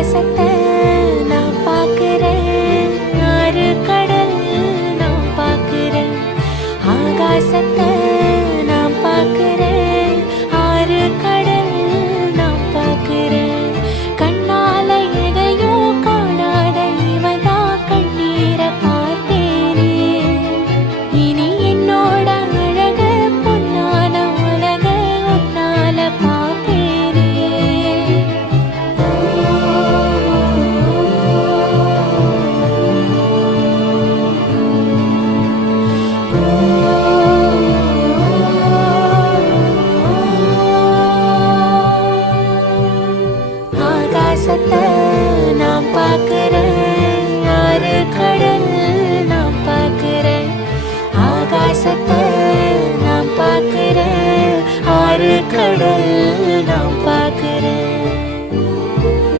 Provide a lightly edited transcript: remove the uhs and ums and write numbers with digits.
ஆகாசத்தை நான் பார்க்கிறேன், ஆறு கடல் நான் பார்க்கிறேன். ஆகாசத்தை நான் பார்க்கிறேன், ஆறு கடல் நான் பார்க்கிறேன். கண்ணால எதையோ காணாத இவதா கண்ணீரை பார்த்தேனே. இனி என்னோட அழக பொன்னான உலக உன்னால பார்ப்பேனே. ஆகாசத்தை நான் பார்க்கிறேன், ஆறு கடல் நான் பார்க்கிறேன். ஆகாசத்தை நான் பார்க்கிறேன், ஆறு கடல் நான்